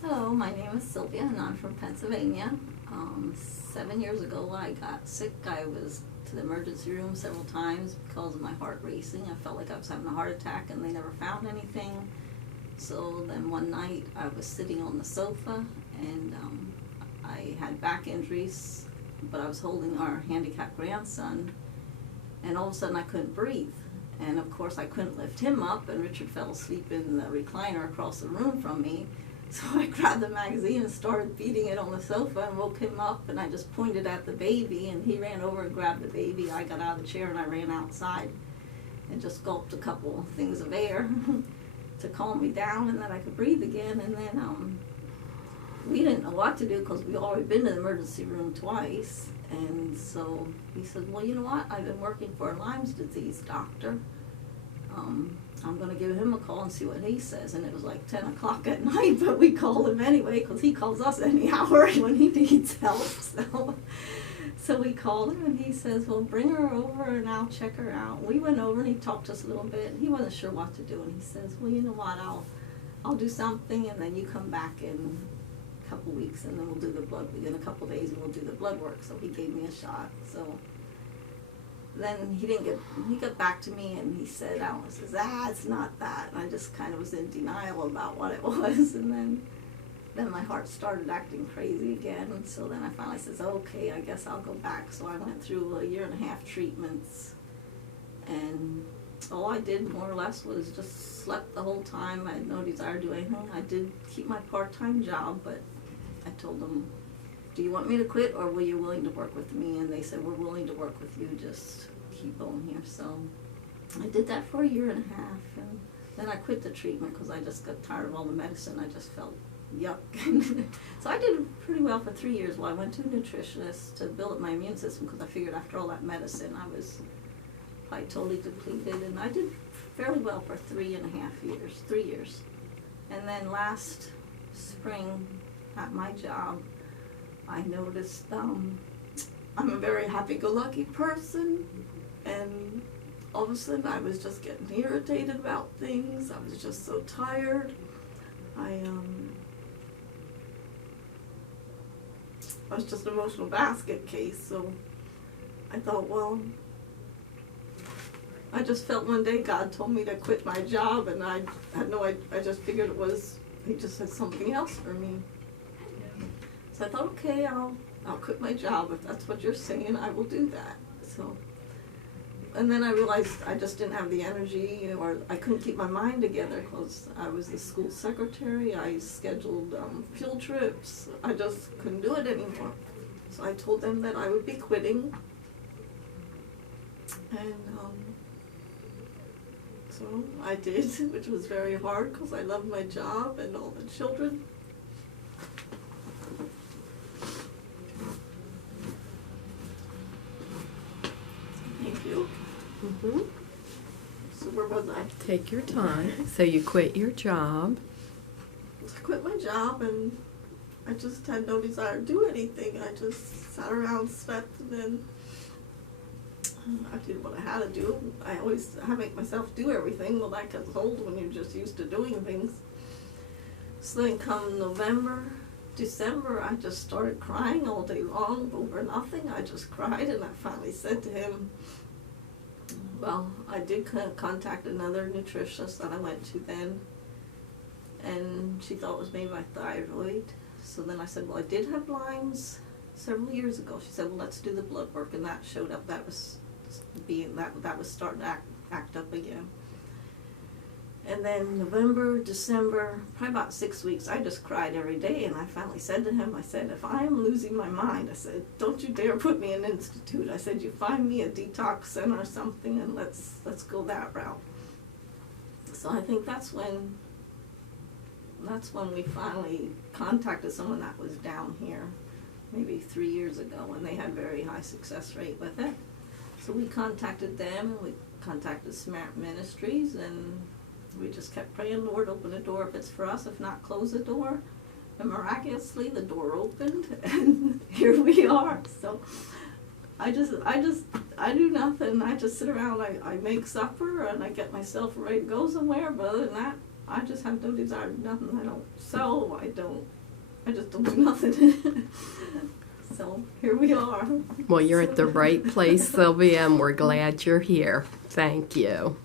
Hello, my name is Sylvia and I'm from Pennsylvania. 7 years ago I got sick. I was to the emergency room several times because of my heart racing. I felt like I was having a heart attack and they never found anything. So then one night I was sitting on the sofa and I had back injuries, but I was holding our handicapped grandson, and all of a sudden I couldn't breathe. And of course I couldn't lift him up, and Richard fell asleep in the recliner across the room from me. So I grabbed the magazine and started beating it on the sofa and woke him up, and I just pointed at the baby and he ran over and grabbed the baby. I got out of the chair and I ran outside and just gulped a couple things of air to calm me down and then I could breathe again. And then we didn't know what to do because we'd already been to the emergency room twice. And so he said, well, you know what, I've been working for a Lyme disease doctor. I'm going to give him a call and see what he says. And it was like 10 o'clock at night, but we called him anyway because he calls us any hour when he needs help. So we called him and he says, well, bring her over and I'll check her out. We went over and he talked to us a little bit. He wasn't sure what to do, and he says, well, you know what, I'll do something and then you come back in a couple weeks and then we'll do the blood. In a couple days and we'll do the blood work. So he gave me a shot. So then he got back to me and he said, it's not that. And I just kind of was in denial about what it was. And then my heart started acting crazy again. And so then I finally says, okay, I guess I'll go back. So I went through 1.5 years treatments. And all I did more or less was just slept the whole time. I had no desire to do anything. I did keep my part-time job, but I told them, do you want me to quit or were you willing to work with me? And they said, we're willing to work with you, just keep on here. So I did that for 1.5 years, and then I quit the treatment because I just got tired of all the medicine. I just felt yuck. So I did pretty well for 3 years. Well, I went to a nutritionist to build up my immune system because I figured after all that medicine I was probably totally depleted, and I did fairly well for 3 years. And then last spring at my job, I noticed I'm a very happy-go-lucky person, and all of a sudden I was just getting irritated about things. I was just so tired. I was just an emotional basket case, so I thought, well, I just felt one day God told me to quit my job, and I just figured He just had something else for me. So I thought, okay, I'll quit my job. If that's what you're saying, I will do that. So, and then I realized I just didn't have the energy, or I couldn't keep my mind together because I was the school secretary. I scheduled field trips. I just couldn't do it anymore. So I told them that I would be quitting. And so I did, which was very hard because I loved my job and all the children. Thank you. Mm-hmm. So where was I? Take your time. So you quit your job. I quit my job and I just had no desire to do anything. I just sat around, slept, and then I did what I had to do. I make myself do everything. Well, that gets old when you're just used to doing things. So then come November, December, I just started crying all day long over nothing. I just cried, and I finally said to him, well, I did contact another nutritionist that I went to then, and she thought it was maybe my thyroid. So then I said, well, I did have Lyme's several years ago. She said, well, let's do the blood work, and that showed up. That was starting to act up again. And then November, December, probably about 6 weeks, I just cried every day, and I finally said to him, I said, if I am losing my mind, I said, don't you dare put me in an institute. I said, you find me a detox center or something, and let's go that route. So I think that's when we finally contacted someone that was down here maybe 3 years ago, and they had very high success rate with it. So we contacted them, and we contacted Smart Ministries, and we just kept praying, Lord, open the door if it's for us, if not, close the door. And miraculously, the door opened, and here we are. So I do nothing. I just sit around, I make supper, and I get myself ready to go somewhere, but other than that, I just have no desire to do nothing. I don't sew. I just don't do nothing. So here we are. Well, you're at the right place, Sylvia, and we're glad you're here. Thank you.